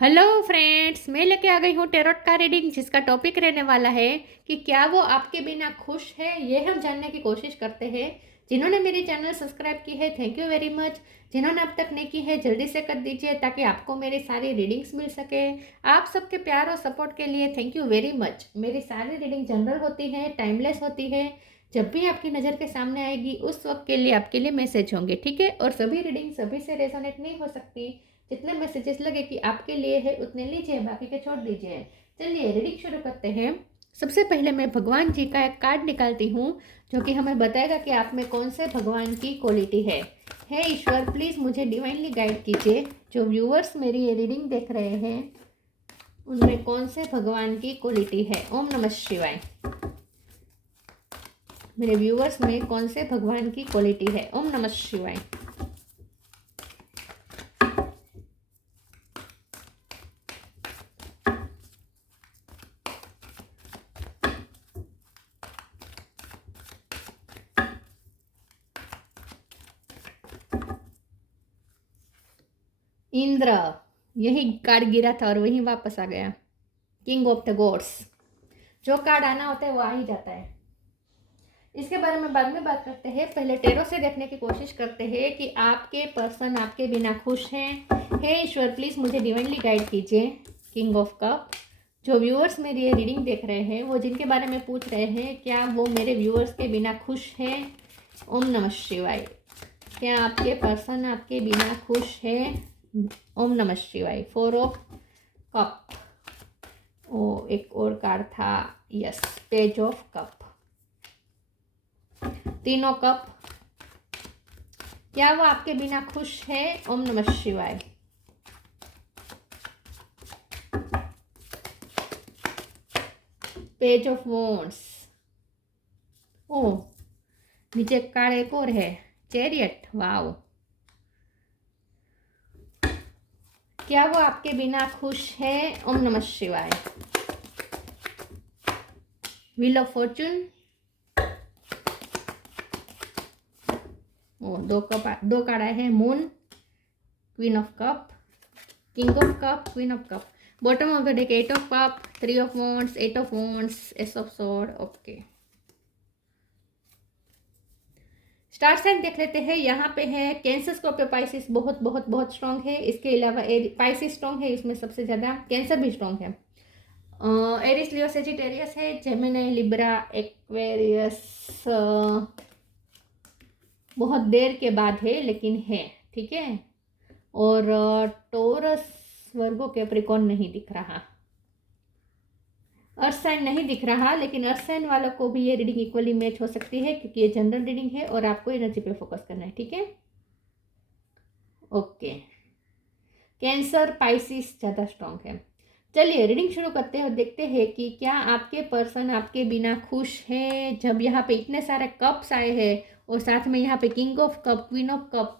Hello friends, मैं लेके आ गई हूँ टेरोट का रीडिंग, जिसका टॉपिक रहने वाला है कि क्या वो आपके बिना खुश है। ये हम जानने की कोशिश करते हैं। जिन्होंने मेरी चैनल सब्सक्राइब की है, थैंक यू वेरी मच। जिन्होंने अब तक नहीं की है, जल्दी से कर दीजिए ताकि आपको मेरी सारी रीडिंग्स मिल सके। आप सबके प्यार और सपोर्ट के लिए थैंक यू वेरी मच। मेरी सारी रीडिंग जनरल होती है, टाइमलेस होती है। जब भी आपकी नज़र के सामने आएगी उस वक्त के लिए आपके लिए मैसेज होंगे, ठीक है। और सभी रीडिंग सभी से रेजोनेट नहीं हो सकती। जितने मैसेजेस लगे कि आपके लिए है उतने लीजिए, बाकी के छोड़ दीजिए। चलिए रीडिंग शुरू करते हैं। सबसे पहले मैं भगवान जी का एक कार्ड निकालती हूँ, जो कि हमें बताएगा कि आप में कौन से भगवान की क्वालिटी है। हे ईश्वर, प्लीज़ मुझे डिवाइनली गाइड कीजिए। जो व्यूअर्स मेरी ये रीडिंग देख रहे हैं उनमें कौन से भगवान की क्वालिटी है। ओम नमः शिवाय। मेरे व्यूअर्स में कौन से भगवान की क्वालिटी है। ओम नमः शिवाय। इंद्र, यही कार्ड गिरा था और वहीं वापस आ गया। King of the gods. जो कार्ड आना होता है वो आ ही जाता है। इसके बारे में बाद में बात करते हैं। पहले टेरो से देखने की कोशिश करते हैं कि आपके पर्सन आपके बिना खुश हैं। हे ईश्वर, प्लीज़ मुझे डिवाइनली गाइड कीजिए। King of cup. जो व्यूअर्स मेरी ये रीडिंग देख रहे हैं, वो जिनके बारे में पूछ रहे हैं, क्या वो मेरे व्यूअर्स के बिना खुश हैं। ओम नमः शिवाय। क्या आपके पर्सन आपके बिना खुश है। ओम नमः शिवाय। 4 ऑफ कप। ओ, एक और कार्ड था, यस, पेज ऑफ कप। तीनों कप। क्या वो आपके बिना खुश है। ओम नमः शिवाय। Page of wands. ओ, नीचे कार्ड एक और है, चैरियट। वाओ। क्या वो आपके बिना खुश है। ओम नमः शिवाय। Wheel of Fortune. ओ, दो कार्ड आए हैं, moon, queen of cup, king of cup, queen of cup. Bottom of the deck 8 of cup, 3 of wands, 8 of wands, ace of sword. Okay, star sign देख लेते हैं। यहाँ पे है कैंसर, स्कॉर्पियो, पाइसिस बहुत बहुत बहुत स्ट्रांग है। इसके अलावा पाइसिस स्ट्रांग है, इसमें सबसे ज़्यादा कैंसर भी स्ट्रांग है। एरिस, लियो, सेजिटेरियस है, जेमिनी, लिब्रा, एक्वेरियस बहुत देर के बाद है लेकिन है, ठीक है। और टोरस, वर्गो, कैप्रिकॉर्न नहीं दिख रहा। अर्थ साइन नहीं दिख रहा, लेकिन अर्थ साइन वालों को भी ये रीडिंग इक्वली मैच हो सकती है, क्योंकि ये जनरल रीडिंग है और आपको एनर्जी पे फोकस करना है, ठीक है। ओके, कैंसर, पाइसिस ज़्यादा स्ट्रांग है। चलिए रीडिंग शुरू करते हैं और देखते हैं कि क्या आपके पर्सन आपके बिना खुश है। जब यहाँ पे इतने सारे कप्स आए हैं और साथ में यहाँ पे king of cup, queen of cup,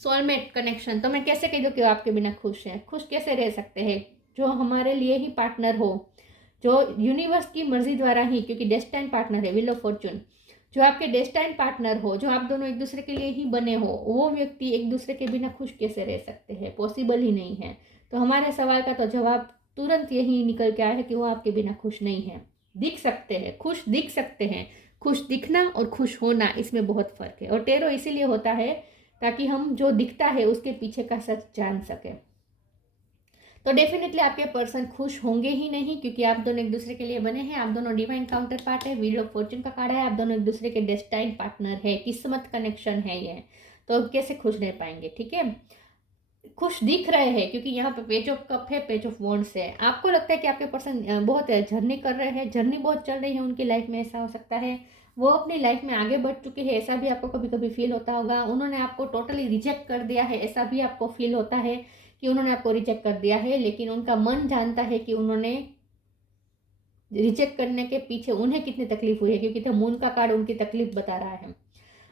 soulmate connection, तो मैं कैसे कह दूँ कि वो आपके बिना खुश है। खुश कैसे रह सकते हैं। जो हमारे लिए ही पार्टनर हो, जो यूनिवर्स की मर्जी द्वारा ही, क्योंकि डेस्टाइन पार्टनर है, व्हील ऑफ फॉर्चून, जो आपके डेस्टाइन पार्टनर हो, जो आप दोनों एक दूसरे के लिए ही बने हो, वो व्यक्ति एक दूसरे के बिना खुश कैसे रह सकते हैं। पॉसिबल ही नहीं है। तो हमारे सवाल का तो जवाब तुरंत यही निकल के आया है कि वो आपके बिना खुश नहीं है। दिख सकते हैं, खुश दिख सकते हैं। खुश दिखना और खुश होना, इसमें बहुत फर्क है। और टेरो इसीलिए होता है ताकि हम जो दिखता है उसके पीछे का सच जान सके। तो डेफिनेटली आपके पर्सन खुश होंगे ही नहीं, क्योंकि आप दोनों एक दूसरे के लिए बने हैं। आप दोनों डिवाइन काउंटर पार्ट है, व्हील ऑफ फॉर्चून का कार्ड है। आप दोनों एक दूसरे के डेस्टाइन पार्टनर है, किस्मत कनेक्शन है ये। तो अब कैसे खुश रह पाएंगे, ठीक है। खुश दिख रहे हैं क्योंकि यहाँ पे पेज ऑफ कप है, पेज ऑफ वॉन्ड्स है। आपको लगता है कि आपके पर्सन बहुत जर्नी कर रहे हैं, जर्नी बहुत चल रही है उनकी लाइफ में, ऐसा हो सकता है। वो अपनी लाइफ में आगे बढ़ चुके हैं, ऐसा भी आपको कभी कभी फील होता होगा। उन्होंने आपको टोटली रिजेक्ट कर दिया है, ऐसा भी आपको फील होता है कि उन्होंने आपको रिजेक्ट कर दिया है। लेकिन उनका मन जानता है कि उन्होंने रिजेक्ट करने के पीछे उन्हें कितनी तकलीफ हुई है, क्योंकि द मून का कार्ड उनकी तकलीफ बता रहा है।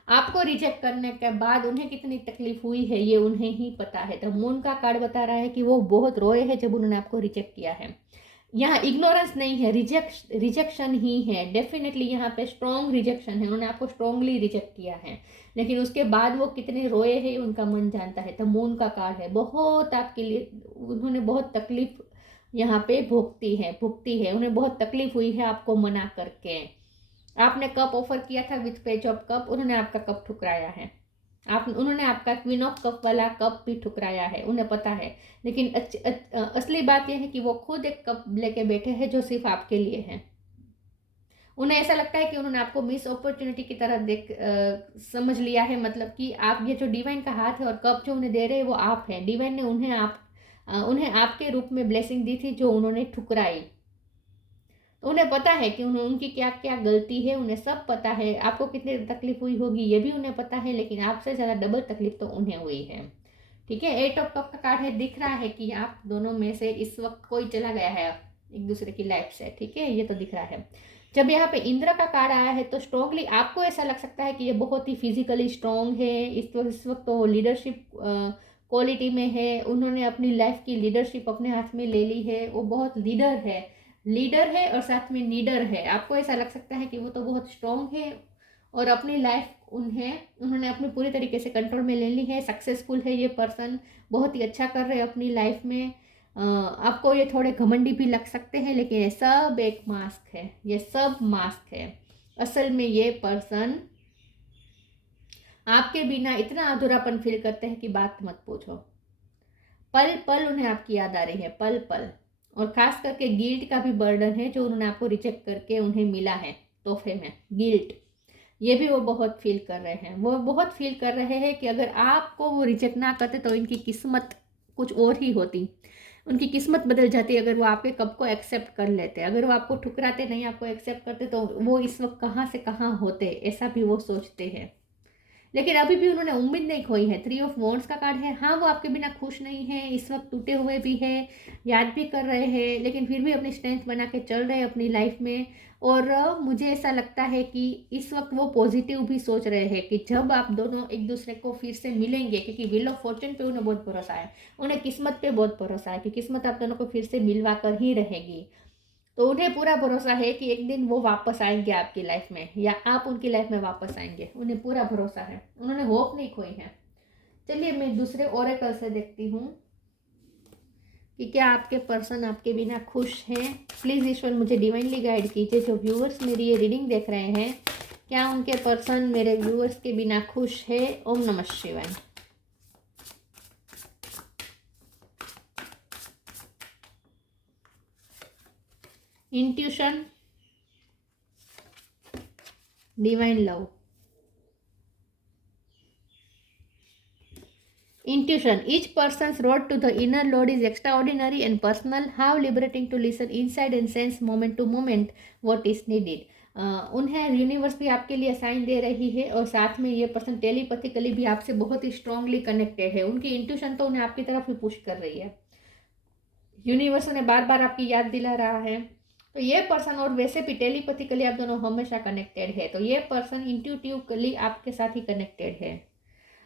आपको रिजेक्ट करने के बाद उन्हें कितनी तकलीफ हुई है ये उन्हें ही पता है। द मून का कार्ड बता रहा है कि वो बहुत रोए हैं जब उन्होंने आपको रिजेक्ट किया है। यहाँ इग्नोरेंस नहीं है, रिजेक्शन ही है। डेफिनेटली यहाँ पे स्ट्रॉन्ग रिजेक्शन है, उन्होंने आपको स्ट्रॉन्गली रिजेक्ट किया है। लेकिन उसके बाद वो कितने रोए हैं उनका मन जानता है। द मून का कार्ड है, बहुत आपके लिए उन्होंने बहुत तकलीफ यहाँ पे भुगती है, उन्हें बहुत तकलीफ हुई है आपको मना करके। आपने कप ऑफर किया था विथ पेज ऑफ कप, उन्होंने आपका कप ठुकराया है। उन्होंने आपका क्वीन ऑफ कप वाला कप भी ठुकराया है, उन्हें पता है। लेकिन असली बात यह है कि वो खुद एक कप लेके बैठे हैं जो सिर्फ आपके लिए है। उन्हें ऐसा लगता है कि उन्होंने आपको मिस अपॉर्चुनिटी की तरह समझ लिया है। मतलब कि आप, ये जो डिवाइन का हाथ है और कप जो उन्हें दे रहे हैं वो आप है। डिवाइन ने उन्हें आपके रूप में ब्लेसिंग दी थी जो उन्होंने ठुकराई। तो उन्हें पता है कि उनकी क्या क्या गलती है, उन्हें सब पता है। आपको कितनी तकलीफ हुई होगी ये भी उन्हें पता है, लेकिन आपसे ज़्यादा डबल तकलीफ तो उन्हें हुई है। ठीक है, 8 ऑफ कप का कार्ड है। दिख रहा है कि आप दोनों में से इस वक्त कोई चला गया है एक दूसरे की लाइफ से। ठीक है, ये तो दिख रहा है। जब यहाँ पे इंद्र का कार्ड आया है तो स्ट्रॉन्गली आपको ऐसा लग सकता है कि ये बहुत ही फिजिकली स्ट्रॉन्ग है। इस वक्त तो लीडरशिप क्वालिटी में है। उन्होंने अपनी लाइफ की लीडरशिप अपने हाथ में ले ली है। वो बहुत लीडर है और साथ में नीडर है। आपको ऐसा लग सकता है कि वो तो बहुत स्ट्रॉन्ग है और अपनी लाइफ उन्होंने अपनी पूरी तरीके से कंट्रोल में ले ली है। सक्सेसफुल है ये पर्सन, बहुत ही अच्छा कर रहे हैं अपनी लाइफ में। आपको ये थोड़े घमंडी भी लग सकते हैं, लेकिन ये सब एक मास्क है, ये सब मास्क है। असल में ये पर्सन आपके बिना इतना अधूरापन फील करते हैं कि बात मत पूछो। पल पल उन्हें आपकी याद आ रही है, पल पल। और खास करके गिल्ट का भी बर्डन है जो उन्होंने आपको रिजेक्ट करके उन्हें मिला है तोहफे में, गिल्ट। ये भी वो बहुत फील कर रहे हैं। वो बहुत फील कर रहे हैं कि अगर आपको वो रिजेक्ट ना करते तो इनकी किस्मत कुछ और ही होती। उनकी किस्मत बदल जाती अगर वो आपके कप को एक्सेप्ट कर लेते। अगर वो आपको ठुकराते नहीं, आपको एक्सेप्ट करते, तो वो इस वक्त कहाँ से कहाँ होते, ऐसा भी वो सोचते हैं। लेकिन अभी भी उन्होंने उम्मीद नहीं खोई है। 3 ऑफ वॉन्ड्स का कार्ड है। हाँ, वो आपके बिना खुश नहीं है, इस वक्त टूटे हुए भी है, याद भी कर रहे हैं, लेकिन फिर भी अपनी स्ट्रेंथ बना के चल रहे हैं अपनी लाइफ में। और मुझे ऐसा लगता है कि इस वक्त वो पॉजिटिव भी सोच रहे हैं कि जब आप दोनों एक दूसरे को फिर से मिलेंगे, क्योंकि व्हील ऑफ फॉर्चून पे उन्हें बहुत भरोसा है, उन्हें किस्मत पे बहुत भरोसा है कि किस्मत आप दोनों को फिर से मिलवा कर ही रहेगी। तो उन्हें पूरा भरोसा है कि एक दिन वो वापस आएंगे आपकी लाइफ में, या आप उनकी लाइफ में वापस आएंगे। उन्हें पूरा भरोसा है, उन्होंने होप नहीं खोई है। चलिए मैं दूसरे ओरेकल से देखती हूँ कि क्या आपके पर्सन आपके बिना खुश हैं। प्लीज़ ईश्वर मुझे डिवाइनली गाइड कीजिए। जो व्यूअर्स मेरी ये रीडिंग देख रहे हैं, क्या उनके पर्सन मेरे व्यूअर्स के बिना खुश है। ओम नमः शिवाय। Intuition, divine love. Intuition. Each person's road to the inner Lord is extraordinary and personal. How liberating to listen inside and sense moment to moment what is needed. उन्हें यूनिवर्स भी आपके लिए साइन दे रही है और साथ में ये पर्सन टेलीपैथिकली भी आपसे बहुत ही स्ट्रांगली कनेक्टेड है। उनकी इंट्यूशन तो उन्हें आपकी तरफ ही पुश कर रही है। यूनिवर्स उन्हें बार बार आपकी याद दिला रहा है। तो ये पर्सन, और वैसे भी टेलीपैथिकली आप दोनों हमेशा कनेक्टेड है, तो ये पर्सन इंट्यूटिवली आपके साथ ही कनेक्टेड है।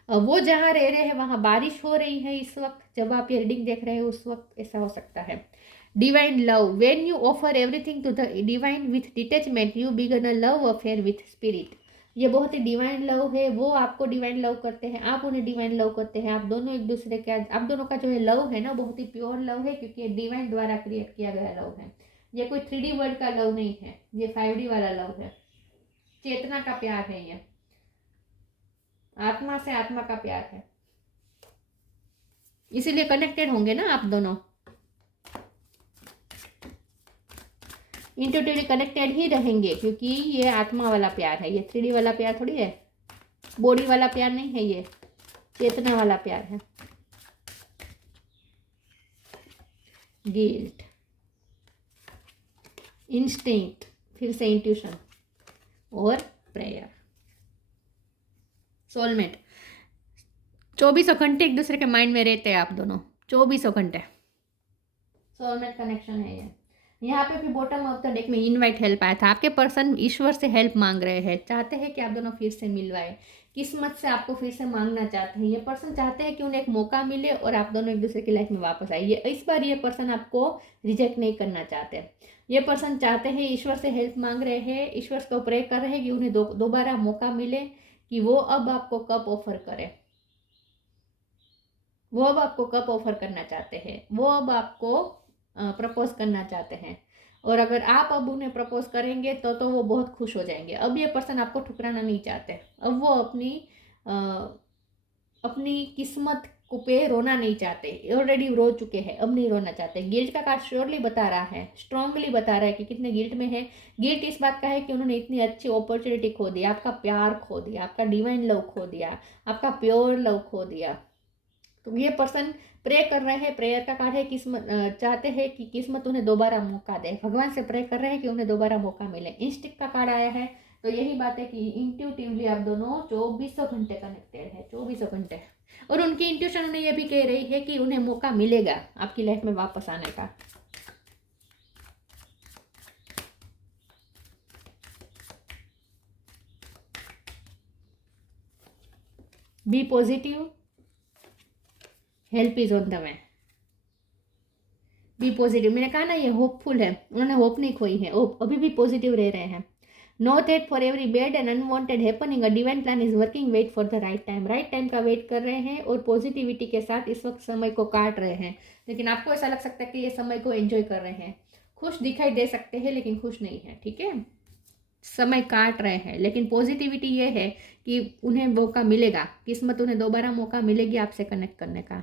वो जहाँ रह रहे हैं वहाँ बारिश हो रही है इस वक्त। जब आप ये रीडिंग देख रहे हैं उस वक्त ऐसा हो सकता है। Divine love, when you offer everything to the divine with detachment you begin a love affair with spirit. ये बहुत ही डिवाइन लव है। वो आपको डिवाइन लव करते हैं, आप उन्हें डिवाइन लव करते हैं। आप दोनों एक दूसरे के, आप दोनों का जो है लव है ना, बहुत ही प्योर लव है, क्योंकि ये डिवाइन द्वारा क्रिएट किया गया लव है। ये कोई 3D वर्ल्ड का लव नहीं है, ये 5D वाला लव है। चेतना का प्यार है, ये आत्मा से आत्मा का प्यार है। इसीलिए कनेक्टेड होंगे ना आप दोनों, इंट्यूटिवली कनेक्टेड ही रहेंगे, क्योंकि ये आत्मा वाला प्यार है। ये 3D वाला प्यार थोड़ी है, बॉडी वाला प्यार नहीं है, ये चेतना वाला प्यार है। गिल्ट, इंस्टिंक्ट, फिर से इंट्यूशन और प्रेयर। सोलमेट, 24 घंटे एक दूसरे के माइंड में रहते हैं आप दोनों, 24 घंटे सोलमेट कनेक्शन है ये। यहाँ पे भी बॉटम ऑफ द डेक में इनवाइट हेल्प आया था। आपके पर्सन ईश्वर से हेल्प मांग रहे हैं, चाहते हैं कि आप दोनों फिर से मिलवाए, किस्मत से आपको फिर से मांगना चाहते हैं। ये पर्सन चाहते हैं कि उन्हें एक मौका मिले और आप दोनों एक दूसरे की लाइफ में वापस आए। ये इस बार ये पर्सन आपको रिजेक्ट नहीं करना चाहते। ये पर्सन चाहते हैं, ईश्वर से हेल्प मांग रहे हैं, ईश्वर को प्रे कर रहे हैं कि उन्हें दोबारा मौका मिले कि वो अब आपको कप ऑफर करे। वो अब आपको कप ऑफर करना चाहते हैं, वो अब आपको प्रपोज करना चाहते हैं। और अगर आप अब उन्हें प्रपोज करेंगे तो वो बहुत खुश हो जाएंगे। अब ये पर्सन आपको ठुकराना नहीं चाहते, अब वो अपनी किस्मत को पे रोना नहीं चाहते, ऑलरेडी रो चुके हैं, अब नहीं रोना चाहते। गिल्ट का कार्ड श्योरली बता रहा है, स्ट्रांगली बता रहा है कि कितने गिल्ट में है। गिल्ट इस बात का है कि उन्होंने इतनी अच्छी अपॉर्चुनिटी खो दी, आपका प्यार खो दिया, आपका डिवाइन लव खो दिया, आपका प्योर लव खो दिया। तो ये पर्सन प्रे कर रहे हैं, प्रेयर का कार्ड है, किस्मत चाहते हैं कि किस्मत उन्हें दोबारा मौका दे, भगवान से प्रे कर रहे हैं कि उन्हें दोबारा मौका मिले। इंस्टिंक्ट का कार्ड आया है, तो यही बात है कि इंट्यूटिवली आप दोनों 24 घंटे कनेक्टेड है, 24 घंटे। और उनकी इंट्यूशन उन्हें यह भी कह रही है कि उन्हें मौका मिलेगा आपकी लाइफ में वापस आने का। Be positive, help is on the way. Be positive, मैंने कहा ना ये होपफुल है, उन्होंने होप नहीं खोई है, अभी भी पॉजिटिव रह रहे हैं। नो थेट for every bad and unwanted happening, a divine plan is working, wait for the right time. Right time का वेट कर रहे हैं और पॉजिटिविटी के साथ इस वक्त समय को काट रहे हैं। लेकिन आपको ऐसा लग सकता है कि ये समय को एंजॉय कर रहे हैं, खुश दिखाई दे सकते हैं लेकिन खुश नहीं है, ठीक है। समय काट रहे हैं, लेकिन पॉजिटिविटी ये है कि उन्हें मौका मिलेगा, किस्मत उन्हें दोबारा मौका मिलेगी आपसे कनेक्ट करने का।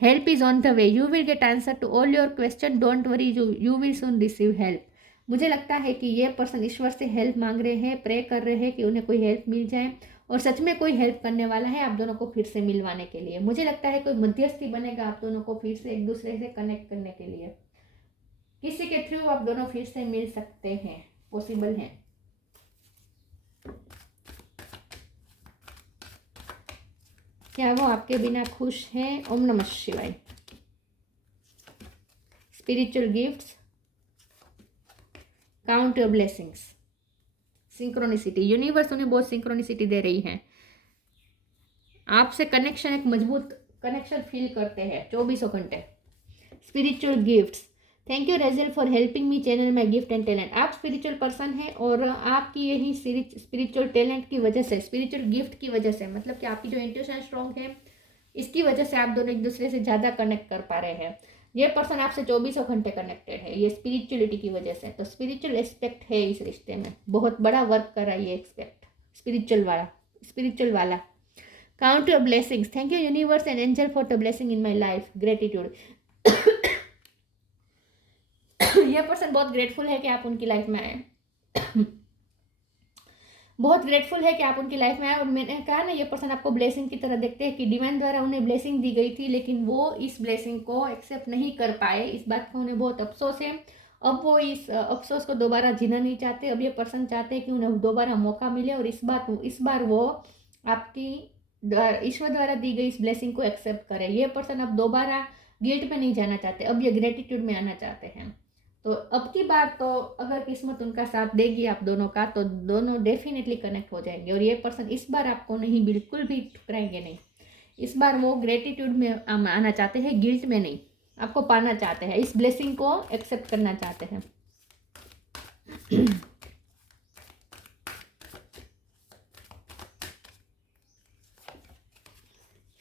Help is on the way, you will get answer to all your question, don't worry, you will soon receive help. मुझे लगता है कि ये पर्सन ईश्वर से हेल्प मांग रहे हैं, प्रे कर रहे हैं कि उन्हें कोई हेल्प मिल जाए, और सच में कोई हेल्प करने वाला है आप दोनों को फिर से मिलवाने के लिए। मुझे लगता है कोई मध्यस्थी बनेगा आप दोनों को फिर से एक दूसरे से कनेक्ट करने के लिए, किसी के थ्रू आप दोनों फिर से मिल सकते हैं, पॉसिबल है। क्या वो आपके बिना खुश हैं? ओम नमः शिवाय। Spiritual gifts, count your blessings, synchronicity, universe उन्हें बहुत सिंक्रोनिसिटी दे रही है। आपसे कनेक्शन, एक मजबूत कनेक्शन फील करते हैं 24 घंटे। Spiritual gifts, thank you resale for helping me channel my gift and talent. आप स्पिरिचुअल पर्सन हैं और आपकी यही स्पिरिचुअल टैलेंट की वजह से, स्पिरिचुअल गिफ्ट की वजह से, मतलब कि आपकी जो इंट्यूशन स्ट्रॉन्ग है, इसकी वजह से आप दोनों एक दूसरे से ज़्यादा कनेक्ट कर पा रहे हैं। ये पर्सन आपसे 24 घंटे कनेक्टेड है, ये स्पिरिचुअलिटी की वजह से। तो स्पिरिचुअल एस्पेक्ट है इस रिश्ते में, बहुत बड़ा वर्क कर रहा है ये एक्सपेक्ट, स्पिरिचुअल वाला। Count your blessings, thank you universe and angel for the blessing in my life, gratitude. यह पर्सन बहुत ग्रेटफुल है कि आप उनकी लाइफ में आए, बहुत ग्रेटफुल है कि आप उनकी लाइफ में आए। और मैंने कहा ना, ये पर्सन आपको ब्लेसिंग की तरह देखते हैं कि डिवाइन द्वारा उन्हें ब्लेसिंग दी गई थी, लेकिन वो इस ब्लेसिंग को एक्सेप्ट नहीं कर पाए, इस बात का उन्हें बहुत अफसोस है। अब वो इस अफसोस को दोबारा जीना नहीं चाहते। अब ये पर्सन चाहते हैं कि उन्हें दोबारा मौका मिले और इस बार वो आपकी ईश्वर द्वारा दी गई इस ब्लेसिंग को एक्सेप्ट करें। ये पर्सन अब दोबारा गिल्ट में नहीं जाना चाहते, अब ये ग्रेटिट्यूड में आना चाहते हैं। तो अब की बार तो अगर किस्मत उनका साथ देगी आप दोनों का, तो दोनों डेफिनेटली कनेक्ट हो जाएंगे। और ये पर्सन इस बार आपको नहीं, बिल्कुल भी ठुकराएंगे नहीं। इस बार वो ग्रेटिट्यूड में आना चाहते हैं, गिल्ट में नहीं, आपको पाना चाहते हैं, इस ब्लेसिंग को एक्सेप्ट करना चाहते हैं।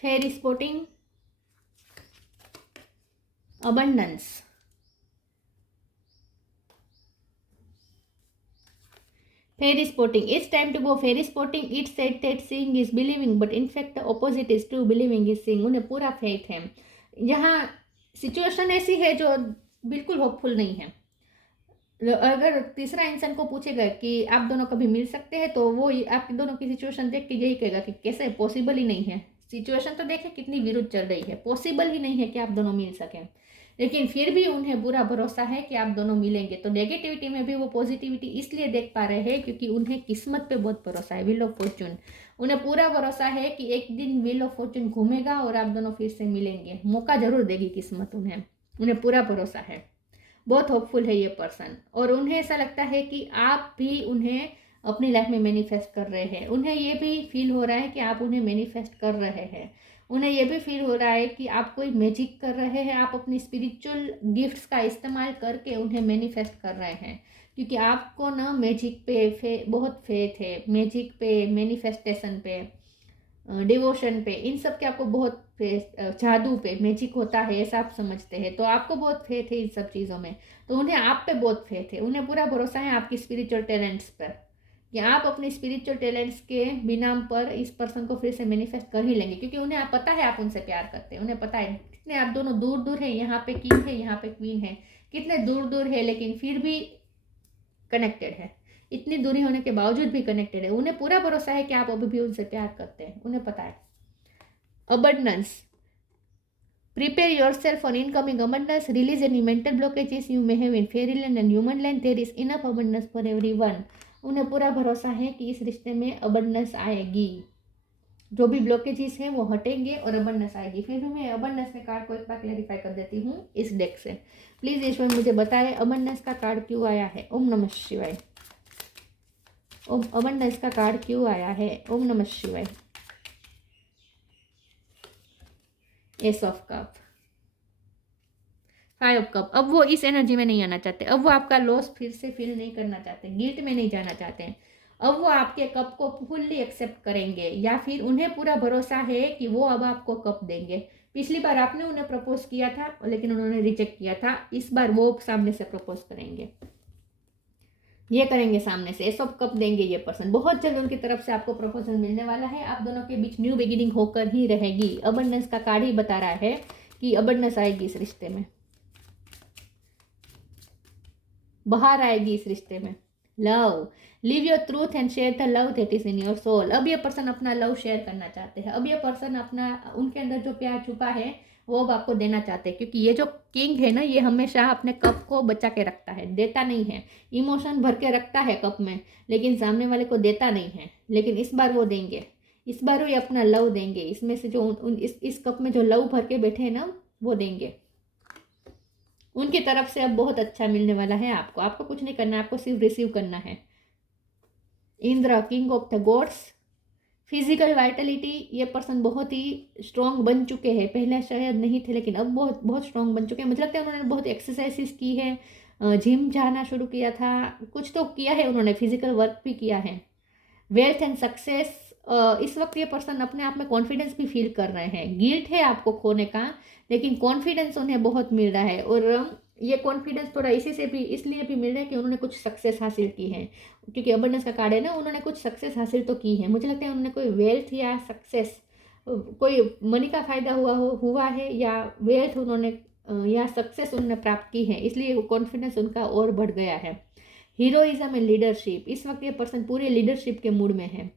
Fairy sporting, abundance, fairy spotting, it's time to go fairy spotting, it said that seeing is believing but in fact the opposite is true, believing is seeing। उन्हें पूरा फेथ है। यहाँ सिचुएशन ऐसी है जो बिल्कुल होपफुल नहीं है। अगर तीसरा इंसान को पूछेगा कि आप दोनों कभी मिल सकते हैं, तो वो आप दोनों की सिचुएशन देख के यही कहेगा कि कैसे, पॉसिबल ही नहीं है। सिचुएशन तो देखें कितनी विरुद्ध चल रही है, पॉसिबल ही नहीं है कि आप दोनों मिल सकें। लेकिन फिर भी उन्हें पूरा भरोसा है कि आप दोनों मिलेंगे। तो नेगेटिविटी में भी वो पॉजिटिविटी इसलिए देख पा रहे हैं क्योंकि उन्हें किस्मत पे बहुत भरोसा है, व्हील ऑफ फॉर्चून। उन्हें पूरा भरोसा है कि एक दिन व्हील ऑफ फॉर्चून घूमेगा और आप दोनों फिर से मिलेंगे, मौका जरूर देगी किस्मत उन्हें पूरा भरोसा है। बहुत होपफुल है ये पर्सन, और उन्हें ऐसा लगता है कि आप भी उन्हें अपनी लाइफ में मैनिफेस्ट कर रहे हैं। उन्हें ये भी फील हो रहा है कि आप उन्हें मैनिफेस्ट कर रहे हैं। उन्हें यह भी फील हो रहा है कि आप कोई मैजिक कर रहे हैं, आप अपनी स्पिरिचुअल गिफ्ट्स का इस्तेमाल करके उन्हें मैनिफेस्ट कर रहे हैं। क्योंकि आपको ना मैजिक पे बहुत फेथ है, मैजिक पे, मैनिफेस्टेशन पे, डिवोशन पे, इन सब के आपको बहुत जादू पे, मैजिक होता है ऐसा आप समझते हैं, तो आपको बहुत फेथ है इन सब चीज़ों में। तो उन्हें आप पे बहुत फेथ है, उन्हें पूरा भरोसा है आपकी स्पिरिचुअल टैलेंट्स पर कि आप अपने स्पिरिचुअल टैलेंट्स के बिना पर इस पर्सन को फिर से मैनिफेस्ट कर ही लेंगे, क्योंकि उन्हें पता है आप उनसे प्यार करते हैं। उन्हें पता है कितने आप दोनों दूर दूर है, यहाँ पे किंग है, यहाँ पे क्वीन है, कितने दूर दूर है लेकिन फिर भी कनेक्टेड है। इतनी दूरी होने के बावजूद भी कनेक्टेड है। उन्हें पूरा भरोसा है कि आप अभी भी उनसे प्यार करते हैं, उन्हें पता है। Abundance, prepare yourself for incoming abundance, release any mental blockages you may have in fairyland and human land, there is enough abundance for everyone। उन्हें पूरा भरोसा है कि इस रिश्ते में अबंडेंस आएगी, जो भी ब्लॉकेजेस हैं वो हटेंगे और अबंडेंस आएगी। फिर भी मैं अबंडेंस के कार्ड को एक बार क्लैरिफाई कर देती हूँ इस डेक से। प्लीज ईश्वर मुझे बताएं अबंडेंस का कार्ड क्यों आया है। ओम नमः शिवाय। ओम अबंडेंस का कार्ड क्यों आया है। ओम नमः शिवाय। S of cup, 5 of cup. अब वो इस एनर्जी में नहीं आना चाहते, अब वो आपका लॉस फिर से फील नहीं करना चाहते, गिल्ट में नहीं जाना चाहते हैं। अब वो आपके कप को फुल्ली एक्सेप्ट करेंगे, या फिर उन्हें पूरा भरोसा है कि वो अब आपको कप देंगे। पिछली बार आपने उन्हें प्रपोज किया था लेकिन उन्होंने रिजेक्ट किया था, इस बार वो सामने से प्रपोज करेंगे, ये करेंगे सामने से, एस ऑफ कप देंगे ये पर्सन। बहुत जल्द उनकी तरफ से आपको प्रपोजल मिलने वाला है, आप दोनों के बीच न्यू बिगिनिंग होकर ही रहेगी। अबंडेंस का कार्ड ही बता रहा है कि अबंडेंस आएगी इस रिश्ते में, बाहर आएगी इस रिश्ते में। Love, live your truth and share the love that is in your soul. अब ये पर्सन अपना लव शेयर करना चाहते हैं, अब ये पर्सन अपना, उनके अंदर जो प्यार छुपा है वो अब आपको देना चाहते हैं, क्योंकि ये जो किंग है ना, ये हमेशा अपने कप को बचा के रखता है, देता नहीं है। इमोशन भर के रखता है कप में लेकिन सामने वाले को देता नहीं है, लेकिन इस बार वो देंगे, इस बार वो ये अपना लव देंगे। इसमें से जो इस कप में जो लव भर के बैठे हैं ना, वो देंगे। उनकी तरफ से अब बहुत अच्छा मिलने वाला है आपको, आपको कुछ नहीं करना है, आपको सिर्फ रिसीव करना है। Indra, king of the gods, physical Vitality, ये पर्सन बहुत ही स्ट्रॉन्ग बन चुके हैं, पहले शायद नहीं थे लेकिन अब बहुत बहुत स्ट्रॉन्ग बन चुके हैं। मुझे लगता है उन्होंने बहुत एक्सरसाइजेस की है, जिम जाना शुरू किया था, कुछ तो किया है उन्होंने, फिजिकल वर्क भी किया है। वेल्थ एंड सक्सेस, इस वक्त ये पर्सन अपने आप में कॉन्फिडेंस भी फील कर रहे हैं। गिल्ट है आपको खोने का लेकिन कॉन्फिडेंस उन्हें बहुत मिल रहा है, और ये कॉन्फिडेंस थोड़ा इसी से भी इसलिए भी मिल रहा है कि उन्होंने कुछ सक्सेस हासिल की है, क्योंकि अबंडेंस का कार्ड है ना, उन्होंने कुछ सक्सेस हासिल तो की है। मुझे लगता है उन्होंने कोई वेल्थ या सक्सेस, कोई मनी का फायदा हुआ है, या वेल्थ उन्होंने या सक्सेस उन्होंने प्राप्त की है, इसलिए वो कॉन्फिडेंस उनका और बढ़ गया है। हीरोइज्म एंड लीडरशिप, इस वक्त ये पर्सन पूरे लीडरशिप के मूड में है।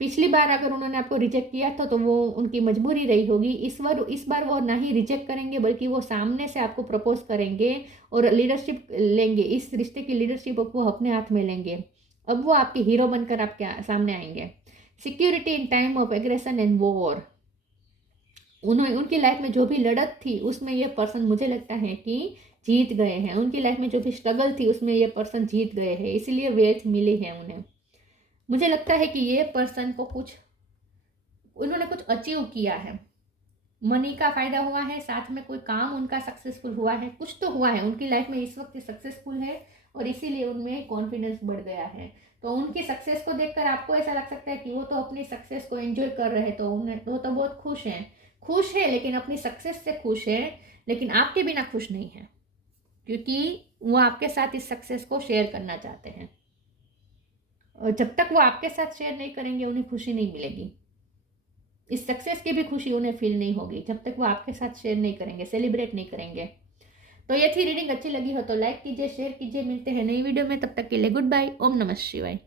पिछली बार अगर उन्होंने आपको रिजेक्ट किया था तो वो उनकी मजबूरी रही होगी, इस बार वो ना ही रिजेक्ट करेंगे बल्कि वो सामने से आपको प्रपोज करेंगे और लीडरशिप लेंगे, इस रिश्ते की लीडरशिप वो अपने हाथ में लेंगे। अब वो आपके हीरो बनकर आपके सामने आएंगे। Security in time of aggression and war, उनकी लाइफ में जो भी लड़त थी उसमें ये पर्सन मुझे लगता है कि जीत गए हैं। उनकी लाइफ में जो भी स्ट्रगल थी उसमें ये पर्सन जीत गए हैं, इसीलिए वेल्थ मिली है उन्हें। मुझे लगता है कि ये पर्सन को उन्होंने कुछ अचीव किया है, मनी का फायदा हुआ है, साथ में कोई काम उनका सक्सेसफुल हुआ है, कुछ तो हुआ है उनकी लाइफ में इस वक्त सक्सेसफुल है, और इसीलिए उनमें कॉन्फिडेंस बढ़ गया है। तो उनकी सक्सेस को देखकर आपको ऐसा लग सकता है कि वो तो अपनी सक्सेस को एंजॉय कर रहे हैं, तो वो तो बहुत खुश है लेकिन अपनी सक्सेस से खुश है, लेकिन आपके बिना खुश नहीं है, क्योंकि वो आपके साथ इस सक्सेस को शेयर करना चाहते हैं, और जब तक वो आपके साथ शेयर नहीं करेंगे उन्हें खुशी नहीं मिलेगी। इस सक्सेस की भी खुशी उन्हें फील नहीं होगी जब तक वो आपके साथ शेयर नहीं करेंगे, सेलिब्रेट नहीं करेंगे। तो ये थी रीडिंग, अच्छी लगी हो तो लाइक कीजिए, शेयर कीजिए। मिलते हैं नई वीडियो में, तब तक के लिए गुड बाय। ओम नमः शिवाय।